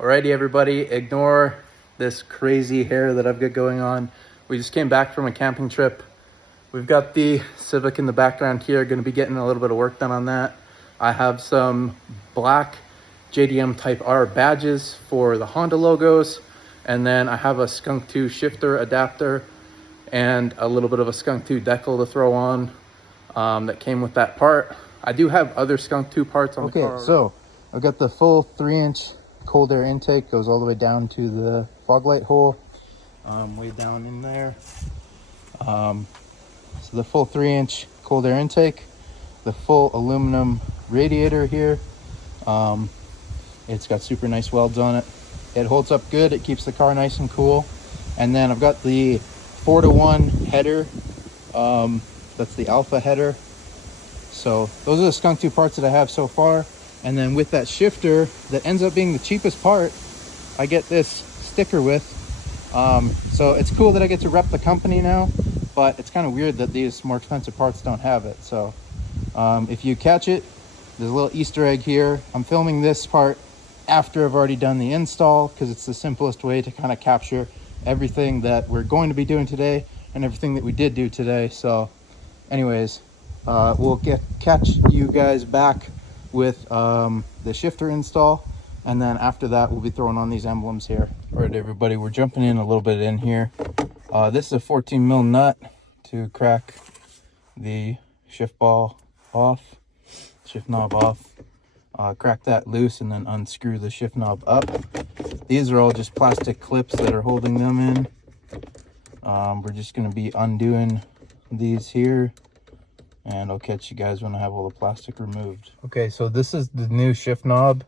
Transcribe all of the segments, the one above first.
Alrighty, everybody, ignore this crazy hair that I've got going on. We just came back from a camping trip. We've got the Civic in the background here, going to be getting a little bit of work done on that. I have some black JDM Type R badges for the Honda logos, and then I have a Skunk2 shifter adapter and a little bit of a Skunk2 decal to throw on that came with that part. I do have other Skunk2 parts on the car. Okay, so I've got the full 3-inch cold air intake, goes all the way down to the fog light hole, way down in there. So the full 3-inch cold air intake, the full aluminum radiator here. It's got super nice welds on it. It holds up good. It keeps the car nice and cool. And then I've got the 4-to-1 header. That's the alpha header. So those are the Skunk2 parts that I have so far. And then with that shifter that ends up being the cheapest part, I get this sticker with. So it's cool that I get to rep the company now, but it's kind of weird that these more expensive parts don't have it. So if you catch it, there's a little Easter egg here. I'm filming this part after I've already done the install because it's the simplest way to kind of capture everything that we're going to be doing today and everything that we did do today. So anyways, we'll catch you guys back with the shifter install, and then after that we'll be throwing on these emblems here. All right, everybody, we're jumping in a little bit in here. This is a 14 mil nut to crack the shift knob off. Crack that loose and then unscrew the shift knob up. These are all just plastic clips that are holding them in. We're just going to be undoing these here, and I'll catch you guys when I have all the plastic removed. Okay, so this is the new shift knob.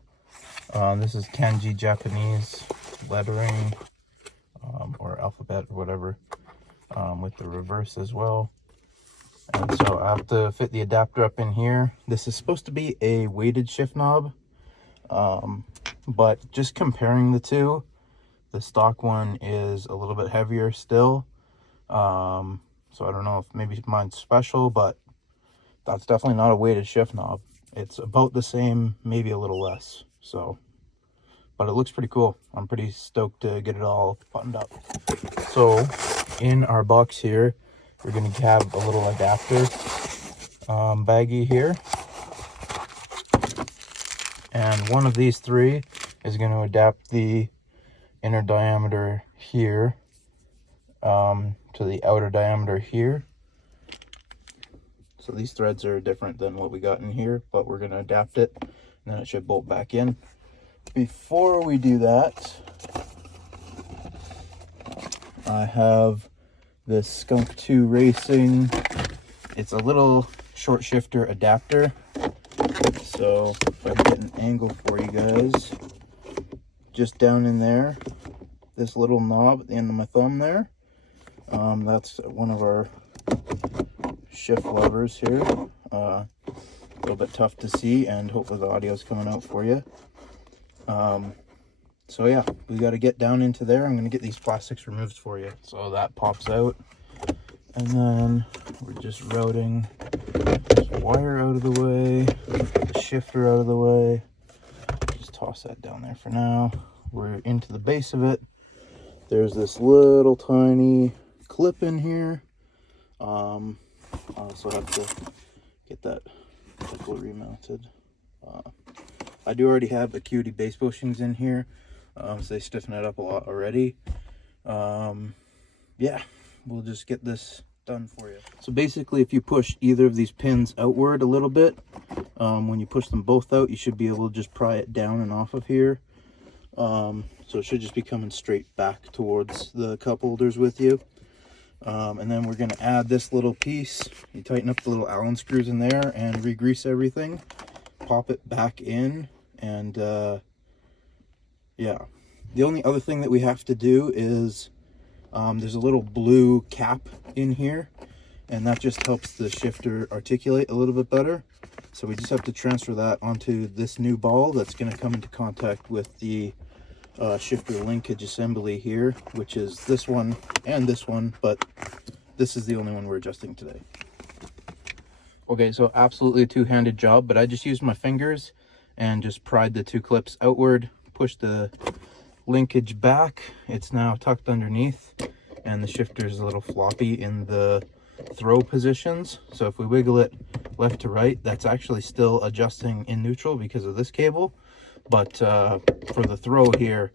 This is kanji Japanese lettering, or alphabet or whatever, with the reverse as well. And so I have to fit the adapter up in here. This is supposed to be a weighted shift knob, but just comparing the two, the stock one is a little bit heavier still. So I don't know if maybe mine's special, but that's definitely not a weighted shift knob. It's about the same, maybe a little less. So, but it looks pretty cool. I'm pretty stoked to get it all buttoned up. So in our box here, we're going to have a little adapter baggie here. And one of these three is going to adapt the inner diameter here to the outer diameter here. So these threads are different than what we got in here, but we're going to adapt it, and then it should bolt back in. Before we do that, I have this Skunk2 Racing. It's a little short shifter adapter. So if I can get an angle for you guys, just down in there, this little knob at the end of my thumb there, that's one of our shift levers here. A little bit tough to see, and hopefully the audio is coming out for you. So yeah, we got to get down into there. I'm going to get these plastics removed for you. So that pops out, and then we're just routing this wire out of the way, the shifter out of the way. Just toss that down there for now. We're into the base of it. There's this little tiny clip in here. I also have to get that couple remounted. I do already have the cutie base bushings in here, so they stiffen it up a lot already. Yeah, we'll just get this done for you. So basically, if you push either of these pins outward a little bit, when you push them both out, you should be able to just pry it down and off of here. So it should just be coming straight back towards the cup holders with you. And then we're going to add this little piece. You tighten up the little Allen screws in there and re-grease everything. Pop it back in, and yeah. The only other thing that we have to do is there's a little blue cap in here, and that just helps the shifter articulate a little bit better. So we just have to transfer that onto this new ball that's going to come into contact with the shifter linkage assembly here, which is this one and this one, but this is the only one we're adjusting today. Okay, so absolutely a two-handed job, but I just used my fingers and just pried the two clips outward, push the linkage back, it's now tucked underneath, and the shifter is a little floppy in the throw positions. So if we wiggle it left to right, that's actually still adjusting in neutral because of this cable. But for the throw here,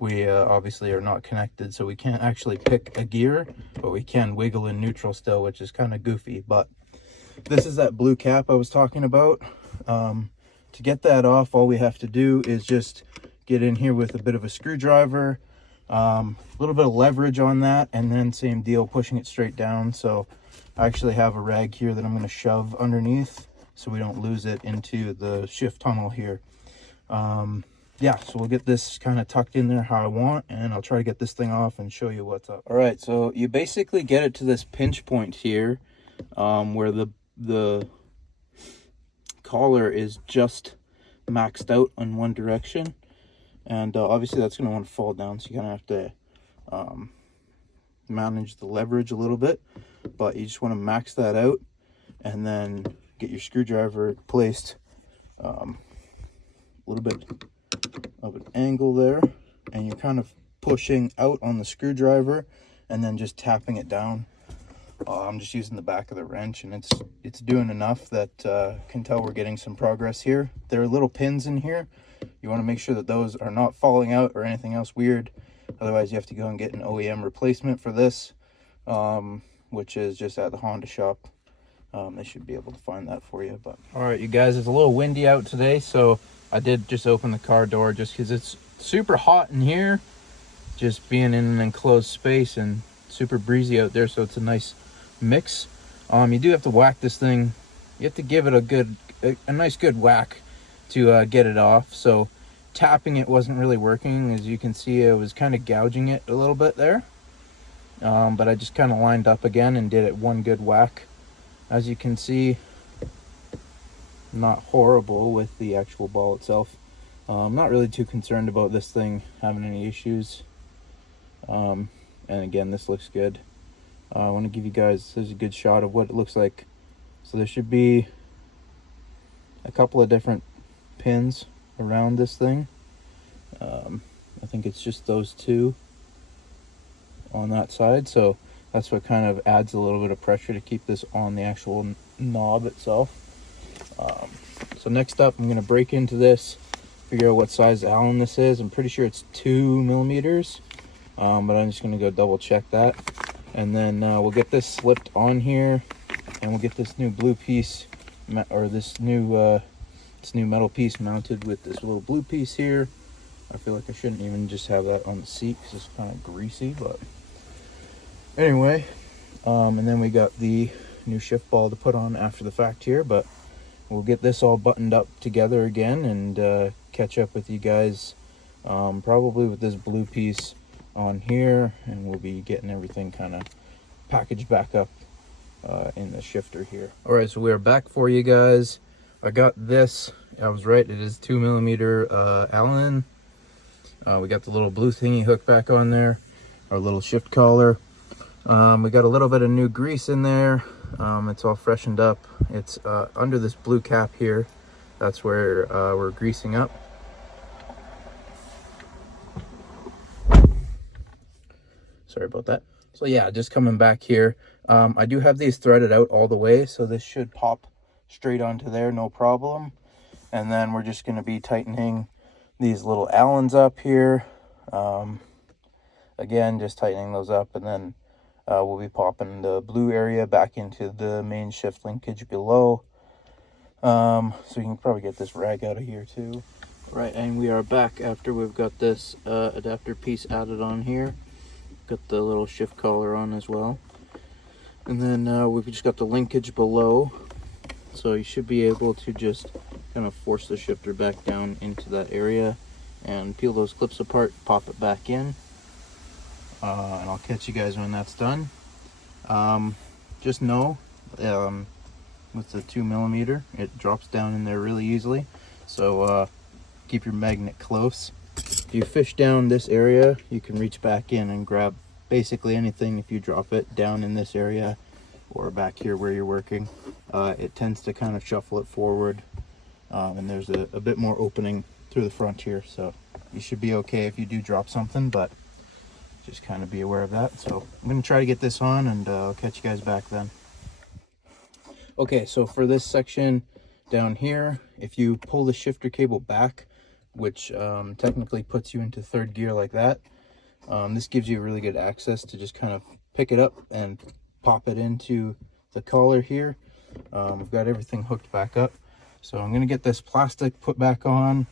we obviously are not connected, so we can't actually pick a gear, but we can wiggle in neutral still, which is kind of goofy. But this is that blue cap I was talking about. To get that off, all we have to do is just get in here with a bit of a screwdriver, a little bit of leverage on that, and then same deal, pushing it straight down. So I actually have a rag here that I'm going to shove underneath so we don't lose it into the shift tunnel here. Yeah, so we'll get this kind of tucked in there how I want, and I'll try to get this thing off and show you what's up. All right, so you basically get it to this pinch point here, where the collar is just maxed out in one direction, and obviously that's going to want to fall down, so you're going to have to manage the leverage a little bit, but you just want to max that out and then get your screwdriver placed a little bit of an angle there, and you're kind of pushing out on the screwdriver and then just tapping it down. I'm just using the back of the wrench, and it's doing enough that can tell we're getting some progress here. There are little pins in here. You want to make sure that those are not falling out or anything else weird. Otherwise, you have to go and get an OEM replacement for this, which is just at the Honda shop. They should be able to find that for you. But all right, you guys, it's a little windy out today, so I did just open the car door just because it's super hot in here, just being in an enclosed space, and super breezy out there, so it's a nice mix. You do have to whack this thing. You have to give it a nice good whack to get it off. So tapping it wasn't really working. As you can see, I was kind of gouging it a little bit there, but I just kind of lined up again and did it one good whack. As you can see, not horrible with the actual ball itself. I'm not really too concerned about this thing having any issues. And again, this looks good. I want to give you guys, this is a good shot of what it looks like. So there should be a couple of different pins around this thing. I think it's just those two on that side, so that's what kind of adds a little bit of pressure to keep this on the actual knob itself. So next up, I'm going to break into this, figure out what size Allen this is. I'm pretty sure it's 2 millimeters, but I'm just going to go double check that. And then we'll get this slipped on here, and we'll get this new blue piece, or this new metal piece mounted with this little blue piece here. I feel like I shouldn't even just have that on the seat because it's kind of greasy, but anyway. And then we got the new shift ball to put on after the fact here, but we'll get this all buttoned up together again and catch up with you guys probably with this blue piece on here, and we'll be getting everything kind of packaged back up in the shifter here. All right, so we are back for you guys. I got this. I was right, it is 2 millimeter Allen. We got the little blue thingy hook back on there, our little shift collar. We got a little bit of new grease in there. It's all freshened up. It's under this blue cap here. That's where we're greasing up. Sorry about that. So yeah, just coming back here. I do have these threaded out all the way, so this should pop straight onto there, no problem. And then we're just going to be tightening these little Allens up here. Again, just tightening those up, and then we'll be popping the blue area back into the main shift linkage below. So you can probably get this rag out of here too. Right, and we are back after we've got this adapter piece added on here. Got the little shift collar on as well. And then we've just got the linkage below. So you should be able to just kind of force the shifter back down into that area and peel those clips apart, pop it back in. And I'll catch you guys when that's done. Just know, with the 2 millimeter, it drops down in there really easily. So keep your magnet close. If you fish down this area, you can reach back in and grab basically anything if you drop it down in this area or back here where you're working. It tends to kind of shuffle it forward, and there's a bit more opening through the front here, so you should be okay if you do drop something, but just kind of be aware of that. So I'm going to try to get this on, and I'll catch you guys back then. Okay, so for this section down here, if you pull the shifter cable back, which technically puts you into third gear like that, this gives you really good access to just kind of pick it up and pop it into the collar here. We've got everything hooked back up, so I'm going to get this plastic put back on,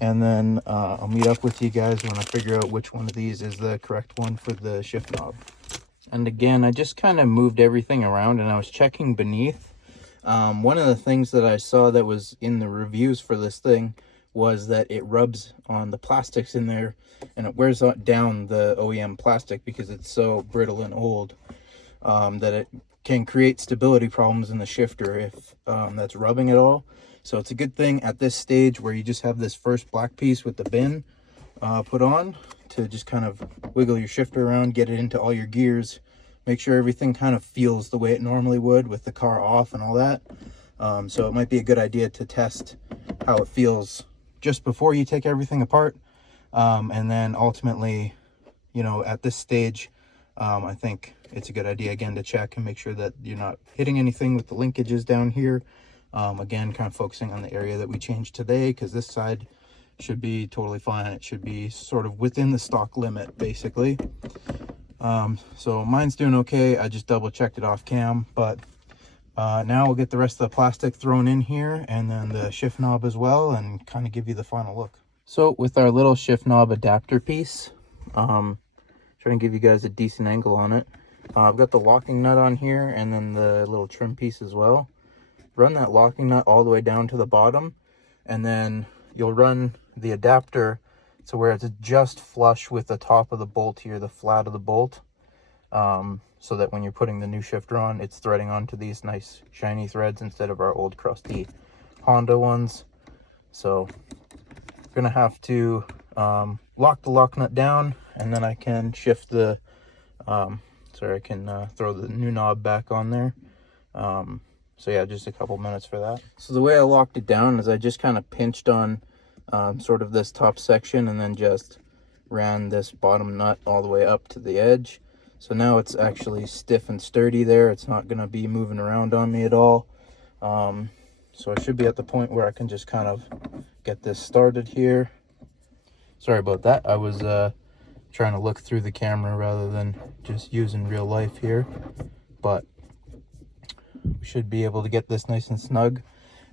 and then I'll meet up with you guys when I figure out which one of these is the correct one for the shift knob. And again, I just kind of moved everything around, and I was checking beneath. One of the things that I saw that was in the reviews for this thing was that it rubs on the plastics in there, and it wears down the OEM plastic because it's so brittle and old, that it can create stability problems in the shifter if that's rubbing at all. So it's a good thing at this stage where you just have this first black piece with the bin put on to just kind of wiggle your shifter around, get it into all your gears, make sure everything kind of feels the way it normally would with the car off and all that. So it might be a good idea to test how it feels just before you take everything apart. And then ultimately, you know, at this stage, I think it's a good idea again to check and make sure that you're not hitting anything with the linkages down here. Again, kind of focusing on the area that we changed today, because this side should be totally fine. It should be sort of within the stock limit, basically. So mine's doing okay. I just double checked it off cam, but now we'll get the rest of the plastic thrown in here, and then the shift knob as well, and kind of give you the final look. So with our little shift knob adapter piece, trying to give you guys a decent angle on it. I've got the locking nut on here, and then the little trim piece as well. Run that locking nut all the way down to the bottom, and then you'll run the adapter to where it's just flush with the top of the bolt here, the flat of the bolt, so that when you're putting the new shifter on, it's threading onto these nice shiny threads instead of our old crusty Honda ones. So I'm gonna have to lock the lock nut down, and then I can shift the I can throw the new knob back on there. So yeah, just a couple minutes for that. So the way I locked it down is I just kind of pinched on sort of this top section, and then just ran this bottom nut all the way up to the edge. So now it's actually stiff and sturdy there. It's not going to be moving around on me at all. So I should be at the point where I can just kind of get this started here. Sorry about that. I was trying to look through the camera rather than just using real life here. But we should be able to get this nice and snug.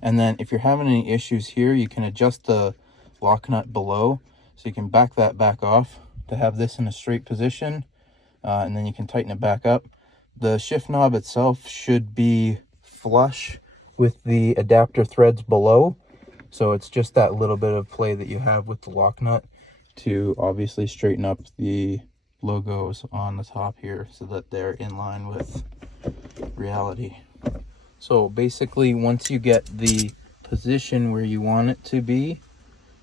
And then if you're having any issues here, you can adjust the lock nut below, so you can back that back off to have this in a straight position, and then you can tighten it back up. The shift knob itself should be flush with the adapter threads below, so it's just that little bit of play that you have with the lock nut to obviously straighten up the logos on the top here so that they're in line with reality. So basically, once you get the position where you want it to be,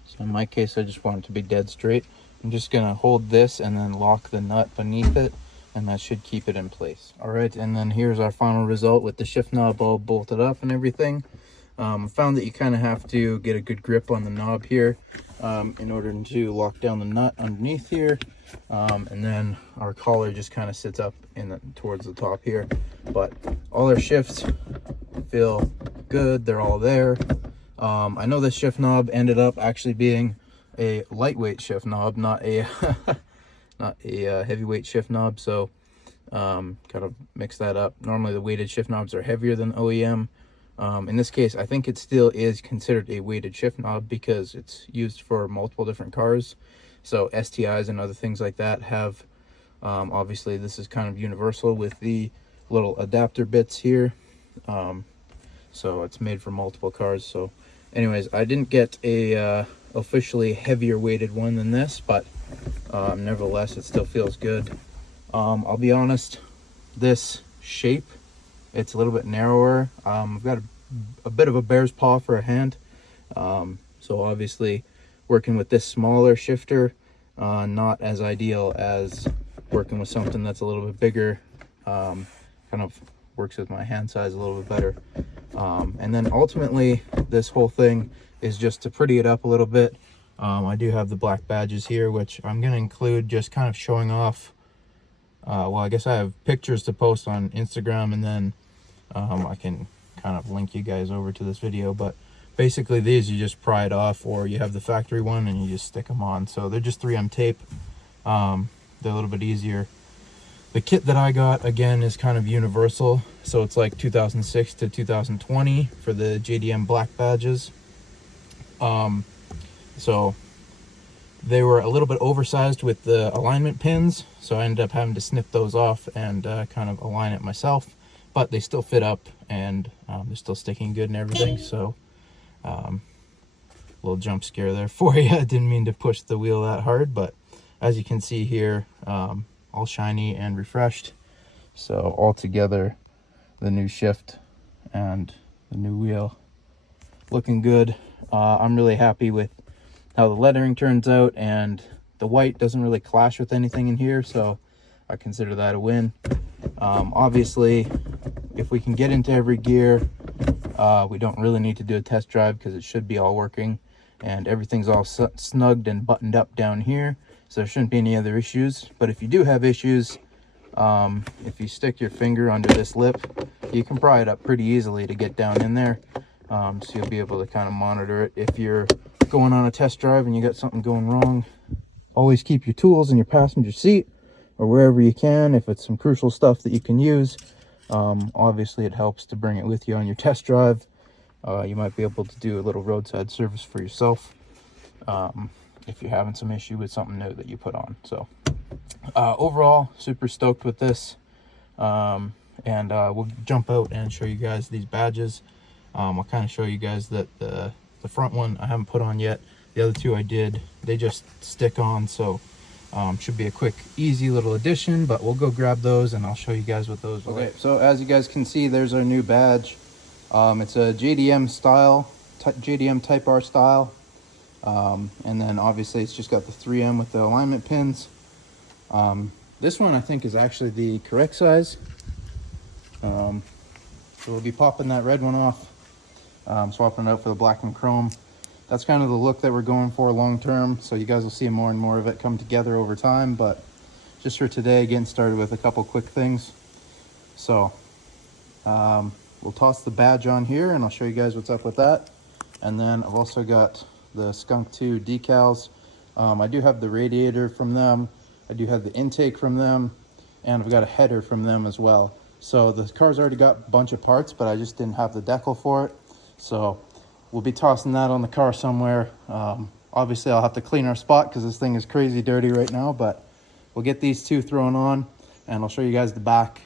so in my case I just want it to be dead straight, I'm just going to hold this and then lock the nut beneath it, and that should keep it in place. All right, and then here's our final result with the shift knob all bolted up and everything. I found that you kind of have to get a good grip on the knob here in order to lock down the nut underneath here, and then our collar just kind of sits up towards the top here. But all our shifts feel good, they're all there. I know this shift knob ended up actually being a lightweight shift knob, not a heavyweight shift knob, so kind of mix that up. Normally the weighted shift knobs are heavier than OEM. In this case, I think it still is considered a weighted shift knob because it's used for multiple different cars. So STIs and other things like that have, obviously this is kind of universal with the little adapter bits here. So it's made for multiple cars. So anyways, I didn't get a officially heavier weighted one than this, but nevertheless it still feels good. I'll be honest, this shape, it's a little bit narrower. I've got a bit of a bear's paw for a hand, so obviously working with this smaller shifter, not as ideal as working with something that's a little bit bigger. Kind of works with my hand size a little bit better. And then ultimately this whole thing is just to pretty it up a little bit. I do have the black badges here, which I'm going to include just kind of showing off. Well, I guess I have pictures to post on Instagram, and then I can kind of link you guys over to this video. But basically these, you just pry it off, or you have the factory one and you just stick them on. So they're just 3M tape. They're a little bit easier. The kit that I got, again, is kind of universal. So it's like 2006 to 2020 for the JDM black badges. So they were a little bit oversized with the alignment pins, so I ended up having to snip those off and kind of align it myself, but they still fit up, and they're still sticking good and everything. So little jump scare there for you. I didn't mean to push the wheel that hard, but as you can see here, all shiny and refreshed. So all together, the new shift and the new wheel looking good. I'm really happy with how the lettering turns out, and the white doesn't really clash with anything in here, so I consider that a win. Obviously, if we can get into every gear, we don't really need to do a test drive because it should be all working, and everything's all snugged and buttoned up down here, so there shouldn't be any other issues. But if you do have issues, if you stick your finger under this lip, you can pry it up pretty easily to get down in there. So you'll be able to kind of monitor it. If you're going on a test drive and you got something going wrong, always keep your tools in your passenger seat or wherever you can, if it's some crucial stuff that you can use. Obviously it helps to bring it with you on your test drive. You might be able to do a little roadside service for yourself if you're having some issue with something new that you put on. So overall, super stoked with this. And we'll jump out and show you guys these badges. I'll kind of show you guys that the front one I haven't put on yet. The other two I did. They just stick on, so should be a quick, easy little addition. But we'll go grab those and I'll show you guys what those are. Okay, so as you guys can see, there's our new badge. It's a JDM style, JDM Type R style. And then obviously it's just got the 3M with the alignment pins. This one I think is actually the correct size. So we'll be popping that red one off, swapping it out for the black and chrome. That's kind of the look that we're going for long term, so you guys will see more and more of it come together over time. But just for today, getting started with a couple quick things. So we'll toss the badge on here and I'll show you guys what's up with that. And then I've also got the Skunk2 decals. I do have the radiator from them, I do have the intake from them, and I've got a header from them as well. So the car's already got a bunch of parts, but I just didn't have the decal for it. So we'll be tossing that on the car somewhere. Obviously I'll have to clean our spot because this thing is crazy dirty right now, but we'll get these two thrown on and I'll show you guys the back,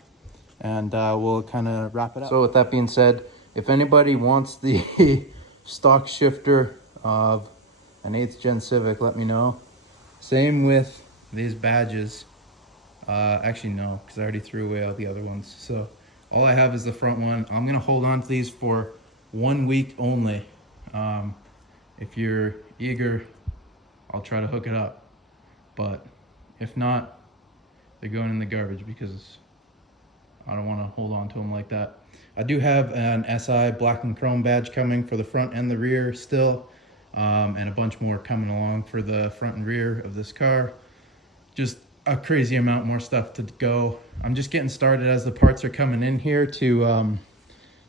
and we'll kind of wrap it up. So with that being said, if anybody wants the stock shifter of an 8th gen Civic, let me know. Same with these badges. Actually no, because I already threw away all the other ones. So all I have is the front one. I'm gonna hold on to these for 1 week only. If you're eager, I'll try to hook it up, but if not, they're going in the garbage because I don't want to hold on to them like that. I do have an SI black and chrome badge coming for the front and the rear still, and a bunch more coming along for the front and rear of this car. Just a crazy amount more stuff to go. I'm just getting started as the parts are coming in here to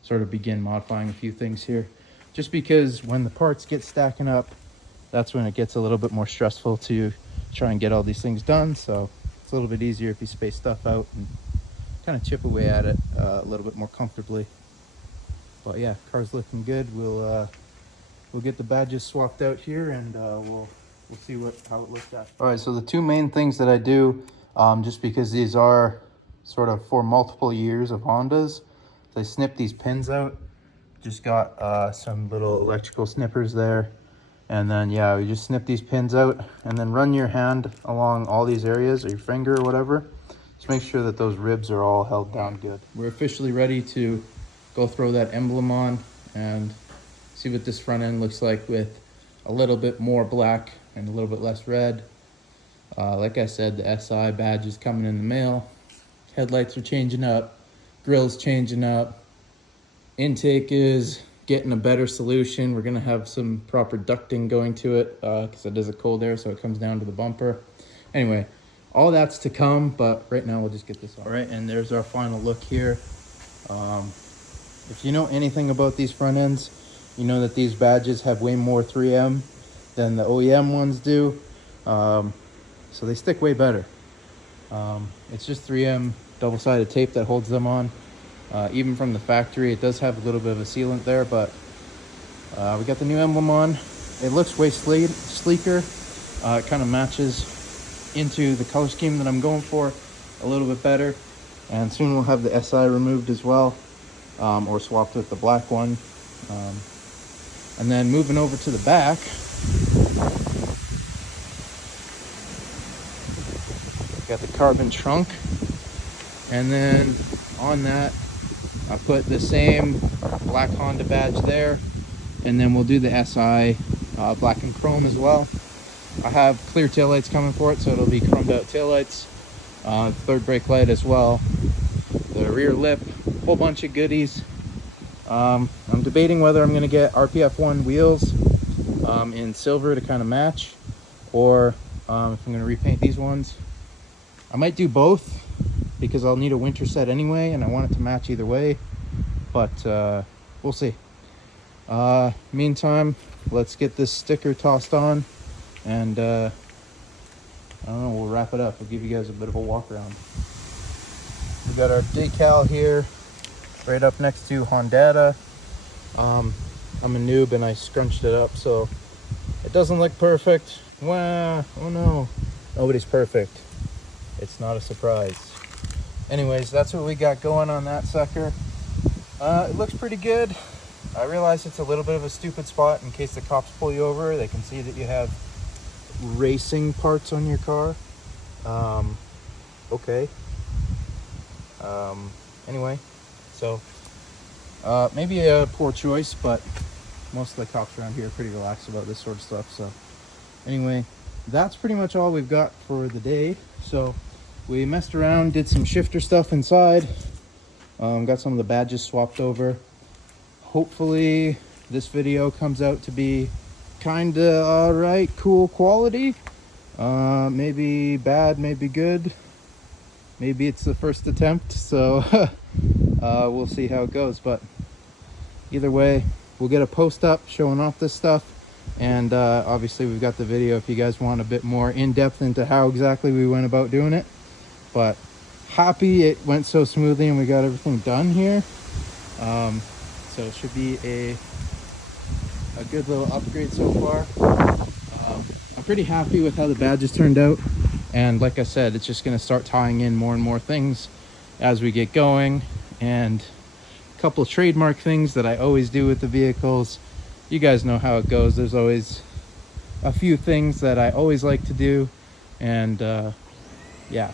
sort of begin modifying a few things here, just because when the parts get stacking up, that's when it gets a little bit more stressful to try and get all these things done. So it's a little bit easier if you space stuff out and kind of chip away at it a little bit more comfortably. But yeah, car's looking good. We'll get the badges swapped out here, and we'll see how it looks after. All right, so the two main things that I do, just because these are sort of for multiple years of Hondas, so I snip these pins out. Just got some little electrical snippers there, and then yeah, we just snip these pins out and then run your hand along all these areas, or your finger or whatever. Just make sure that those ribs are all held down good. We're officially ready to go throw that emblem on and see what this front end looks like with a little bit more black and a little bit less red. Like I said, the SI badge is coming in the mail. Headlights are changing up, grill's changing up, intake is getting a better solution. We're gonna have some proper ducting going to it because it is a cold air, so it comes down to the bumper. Anyway, all that's to come, but right now we'll just get this on. All right, and there's our final look here. If you know anything about these front ends, you know that these badges have way more 3M than the OEM ones do. So they stick way better. It's just 3M double-sided tape that holds them on. Even from the factory, it does have a little bit of a sealant there, but we got the new emblem on. It looks way sleeker. It kind of matches into the color scheme that I'm going for a little bit better. And soon we'll have the SI removed as well, or swapped with the black one. And then moving over to the back, got the carbon trunk, and then on that I put the same black Honda badge there, and then we'll do the SI black and chrome as well. I have clear taillights coming for it, so it'll be chromed out taillights, third brake light as well, the rear lip, whole bunch of goodies. I'm debating whether I'm going to get RPF1 wheels in silver to kind of match, or if I'm going to repaint these ones. I might do both because I'll need a winter set anyway, and I want it to match either way, but we'll see. Meantime, let's get this sticker tossed on, and I don't know, we'll wrap it up. We'll give you guys a bit of a walk around. We got our decal here right up next to Honda. I'm a noob and I scrunched it up, so it doesn't look perfect. Wow, oh no, nobody's perfect. It's not a surprise. Anyways, that's what we got going on that sucker. It looks pretty good. I realize it's a little bit of a stupid spot in case the cops pull you over. They can see that you have racing parts on your car. Okay. Anyway, so maybe a poor choice, but most of the cops around here are pretty relaxed about this sort of stuff. So anyway, that's pretty much all we've got for the day. So we messed around, did some shifter stuff inside, got some of the badges swapped over. Hopefully this video comes out to be kind of alright, cool quality. Maybe bad, maybe good. Maybe it's the first attempt, so we'll see how it goes. But either way, we'll get a post up showing off this stuff, and obviously we've got the video if you guys want a bit more in-depth into how exactly we went about doing it. But happy it went so smoothly and we got everything done here. So it should be a good little upgrade so far. I'm pretty happy with how the badges turned out, and like I said, it's just going to start tying in more and more things as we get going, and a couple of trademark things that I always do with the vehicles. You guys know how it goes. There's always a few things that I always like to do, and yeah,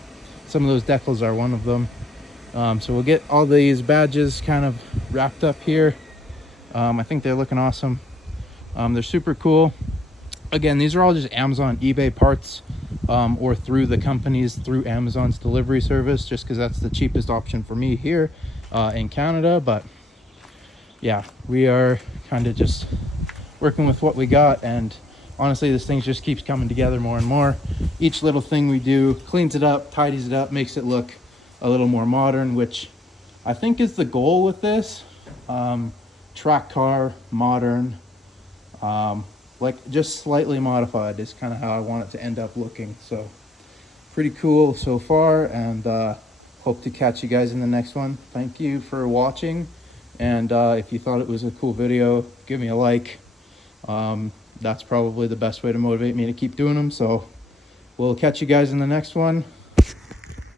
some of those decals are one of them. So we'll get all these badges kind of wrapped up here. I think they're looking awesome. They're super cool. Again, these are all just Amazon eBay parts, or through the companies, through Amazon's delivery service, just because that's the cheapest option for me here in Canada. But yeah, we are kind of just working with what we got, and honestly, this thing just keeps coming together more and more. Each little thing we do cleans it up, tidies it up, makes it look a little more modern, which I think is the goal with this. Track car, modern, like just slightly modified is kind of how I want it to end up looking. So pretty cool so far, and hope to catch you guys in the next one. Thank you for watching, and if you thought it was a cool video, give me a like. That's probably the best way to motivate me to keep doing them. So we'll catch you guys in the next one.